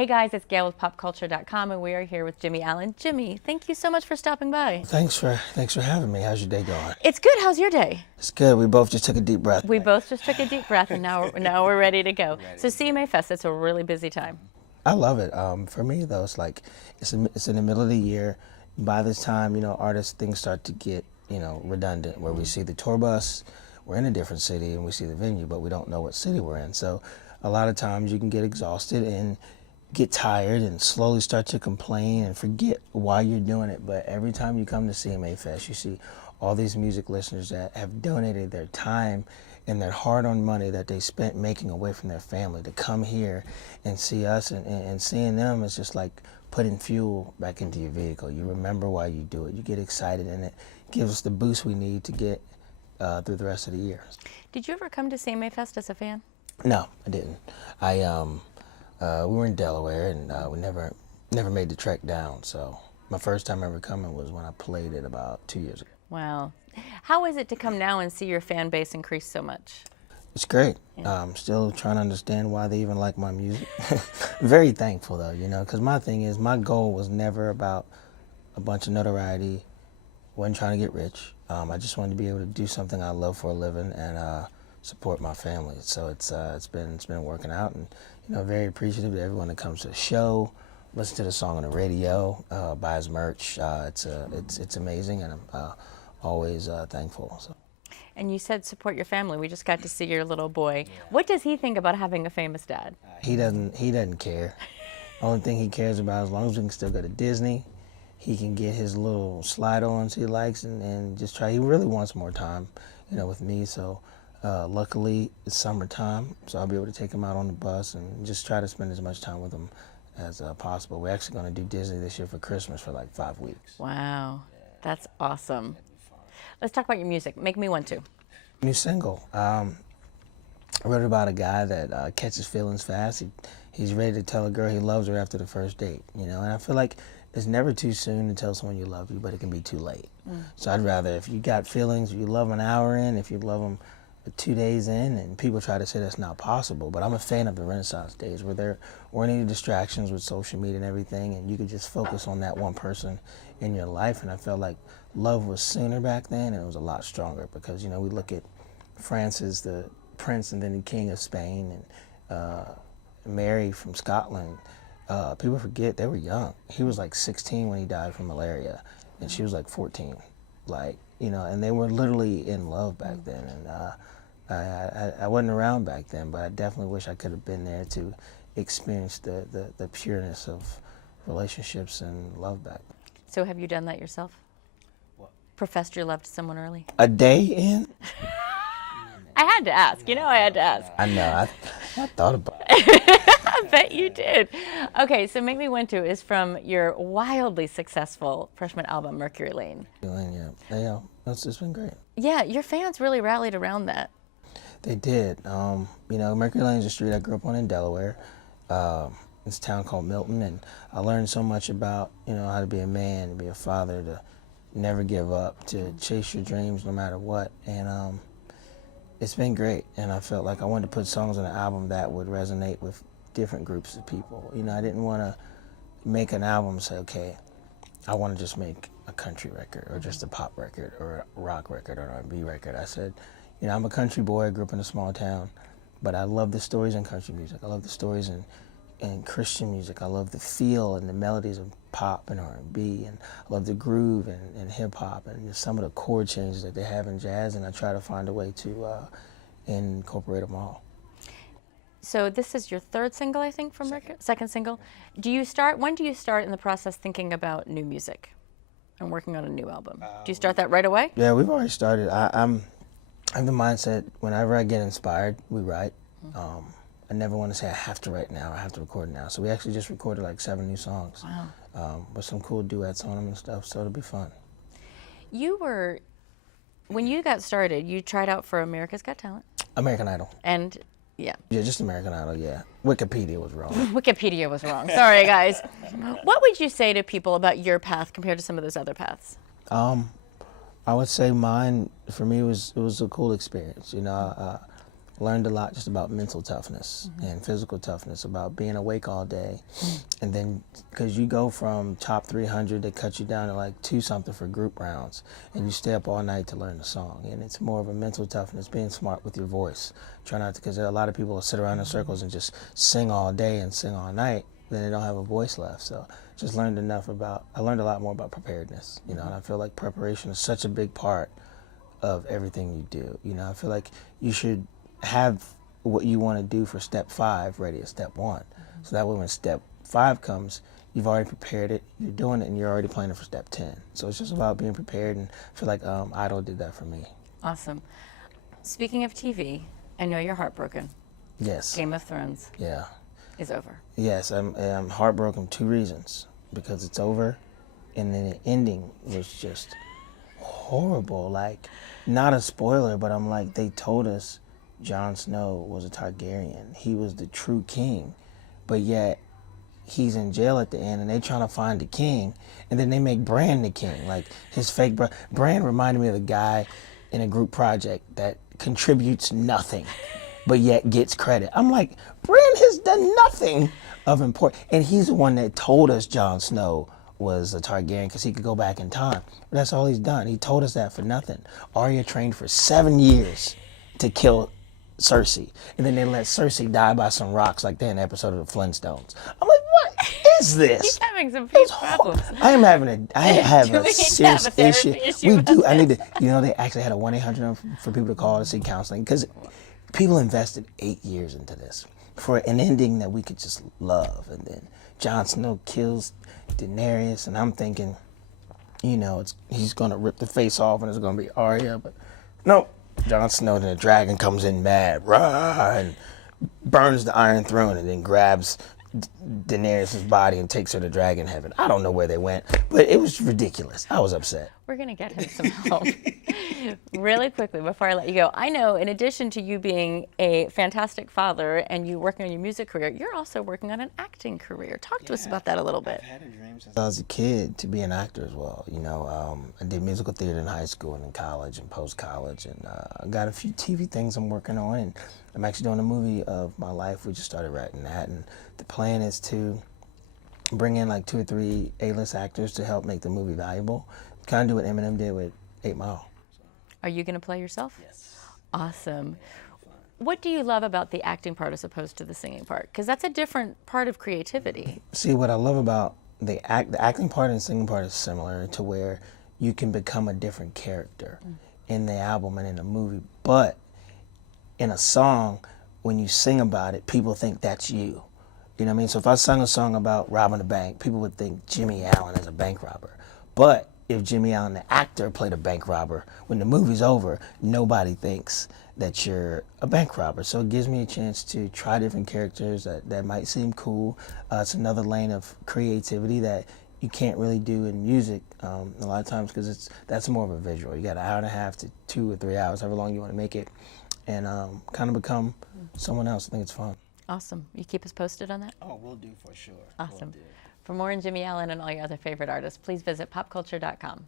Hey guys, it's Gail with popculture.com, and we are here with Jimmie Allen. Jimmie, thank you so much for stopping by. Thanks for having me. How's your day going? It's good. How's your day? It's good. We both just took a deep breath. We both just took a deep breath, and now we're ready to go. So CMA Fest, it's a really busy time. I love it. For me though, it's like it's in the middle of the year. By this time, artists things start to get redundant. Where we see the tour bus, we're in a different city, and we see the venue, but we don't know what city we're in. So a lot of times you can get exhausted and get tired and slowly start to complain and forget why you're doing it. But every time you come to CMA Fest, you see all these music listeners that have donated their time and their hard-earned money that they spent making away from their family to come here and see us, and seeing them is just like putting fuel back into your vehicle. You remember why you do it. You get excited, and it gives us the boost we need to get through the rest of the year. Did you ever come to CMA Fest as a fan? No, I didn't. We were in Delaware, and we never made the trek down. So my first time ever coming was when I played it about 2 years ago. Wow. How is it to come now and see your fan base increase so much? It's great. Still trying to understand why they even like my music. Very thankful though, because my thing is, my goal was never about a bunch of notoriety. Wasn't trying to get rich. I just wanted to be able to do something I love for a living and support my family. So it's been working out, and very appreciative to everyone that comes to the show, listen to the song on the radio, buys merch. It's amazing, and I'm always thankful. So. And you said support your family. We just got to see your little boy. Yeah. What does he think about having a famous dad? He doesn't care. Only thing he cares about, as long as we can still go to Disney, he can get his little slide-ons he likes and just try. He really wants more time, with me. So luckily it's summertime, so I'll be able to take him out on the bus and just try to spend as much time with him as possible. We're actually going to do Disney this year for Christmas for like 5 weeks. Wow, that's awesome. Let's talk about your music. Make Me Want To. New single. I wrote about a guy that catches feelings fast. He's ready to tell a girl he loves her after the first date, and I feel like it's never too soon to tell someone you love you, but it can be too late. So I'd rather, if you got feelings, if you love them an hour in, if you love them 2 days in, and people try to say that's not possible, but I'm a fan of the Renaissance days where there weren't any distractions with social media and everything, and you could just focus on that one person in your life. And I felt like love was sooner back then, and it was a lot stronger because, we look at Francis, the prince and then the king of Spain, and Mary from Scotland. People forget they were young. He was like 16 when he died from malaria, and she was like 14. And they were literally in love back then. And I wasn't around back then, but I definitely wish I could have been there to experience the pureness of relationships and love back then. So have you done that yourself? What? Professed your love to someone early? A day in? I had to ask. I had to ask. I know. I thought about it. I bet you did. Okay, so Make Me Want To is from your wildly successful freshman album, Mercury Lane. Yeah, it's been great. Yeah, your fans really rallied around that. They did. Mercury Lane is a street I grew up on in Delaware. It's a town called Milton, and I learned so much about, how to be a man, to be a father, to never give up, to chase your dreams no matter what. And it's been great, and I felt like I wanted to put songs on the album that would resonate with different groups of people. I didn't want to make an album and say, okay, I want to just make a country record or just a pop record or a rock record or an R&B record. I said, I'm a country boy, I grew up in a small town, but I love the stories in country music. I love the stories in Christian music. I love the feel and the melodies of pop and R&B, and I love the groove and hip hop and just some of the chord changes that they have in jazz, and I try to find a way to incorporate them all. So this is your third single, I think, from Mercury? Second single. When do you start in the process thinking about new music and working on a new album? Do you start that right away? Yeah, we've already started. I have the mindset, whenever I get inspired, we write. I never want to say I have to write now, I have to record now. So we actually just recorded like 7 new songs. Wow. With some cool duets on them and stuff, so it'll be fun. When you got started, you tried out for America's Got Talent. American Idol. And yeah. Yeah, just American Idol, yeah. Wikipedia was wrong. Wikipedia was wrong. Sorry, guys. What would you say to people about your path compared to some of those other paths? I would say mine, for me, it was a cool experience. learned a lot just about mental toughness and physical toughness, about being awake all day. And then, because you go from top 300, they cut you down to like 2-something for group rounds, and you stay up all night to learn the song. And it's more of a mental toughness, being smart with your voice. Try not to, because there are a lot of people who sit around in circles and just sing all day and sing all night, then they don't have a voice left. So just learned I learned a lot more about preparedness, you know, and I feel like preparation is such a big part of everything you do. You know, I feel like you should have what you want to do for step 5 ready at step 1. So that way when step 5 comes, you've already prepared it, you're doing it, and you're already planning for step 10. So it's just about being prepared, and I feel like Idol did that for me. Awesome. Speaking of TV, I know you're heartbroken. Yes. Game of Thrones Yeah. is over. Yes, I'm heartbroken 2 reasons. Because it's over, and then the ending was just horrible. Like, not a spoiler, but I'm like, they told us Jon Snow was a Targaryen. He was the true king, but yet he's in jail at the end, and they trying to find the king, and then they make Bran the king, like his fake brother. Bran reminded me of the guy in a group project that contributes nothing, but yet gets credit. I'm like, Bran has done nothing of importance, and he's the one that told us Jon Snow was a Targaryen because he could go back in time. But that's all he's done. He told us that for nothing. Arya trained for 7 years to kill Cersei, and then they let Cersei die by some rocks like that in an episode of the Flintstones. I'm like, what is this? He's having some big problems. I have Do a we serious have a therapy issue We with do. I this? need to. You know, they actually had a 1-800 for people to call to seek counseling because people invested 8 years into this for an ending that we could just love, and then Jon Snow kills Daenerys, and I'm thinking, you know, he's gonna rip the face off, and it's gonna be Arya, but no, Jon Snow, then the dragon comes in mad, rah, and burns the Iron Throne, and then grabs Daenerys' body and takes her to Dragon Heaven. I don't know where they went, but it was ridiculous. I was upset. We're going to get him some help. Really quickly, before I let you go, I know in addition to you being a fantastic father and you working on your music career, you're also working on an acting career. Talk to us about that a little bit. I've had a dream since I was a kid to be an actor as well. You know, I did musical theater in high school and in college and post-college, and I got a few TV things I'm working on, and I'm actually doing a movie of my life. We just started writing that, and the plan is to bring in like 2 or 3 A-list actors to help make the movie valuable. Kind of do what Eminem did with 8 Mile. Are you going to play yourself? Yes. Awesome. What do you love about the acting part as opposed to the singing part? Because that's a different part of creativity. See, what I love about the acting part and the singing part is similar to where you can become a different character in the album and in the movie. But in a song, when you sing about it, people think that's you. You know what I mean? So if I sung a song about robbing a bank, people would think Jimmie Allen is a bank robber. But if Jimmie Allen, the actor, played a bank robber, when the movie's over, nobody thinks that you're a bank robber. So it gives me a chance to try different characters that might seem cool. It's another lane of creativity that you can't really do in music a lot of times because that's more of a visual. You got 1.5 hours to 2 or 3 hours, however long you want to make it, and kind of become someone else. I think it's fun. Awesome. You keep us posted on that? Oh, we'll do for sure. Awesome. For more on Jimmie Allen and all your other favorite artists, please visit popculture.com.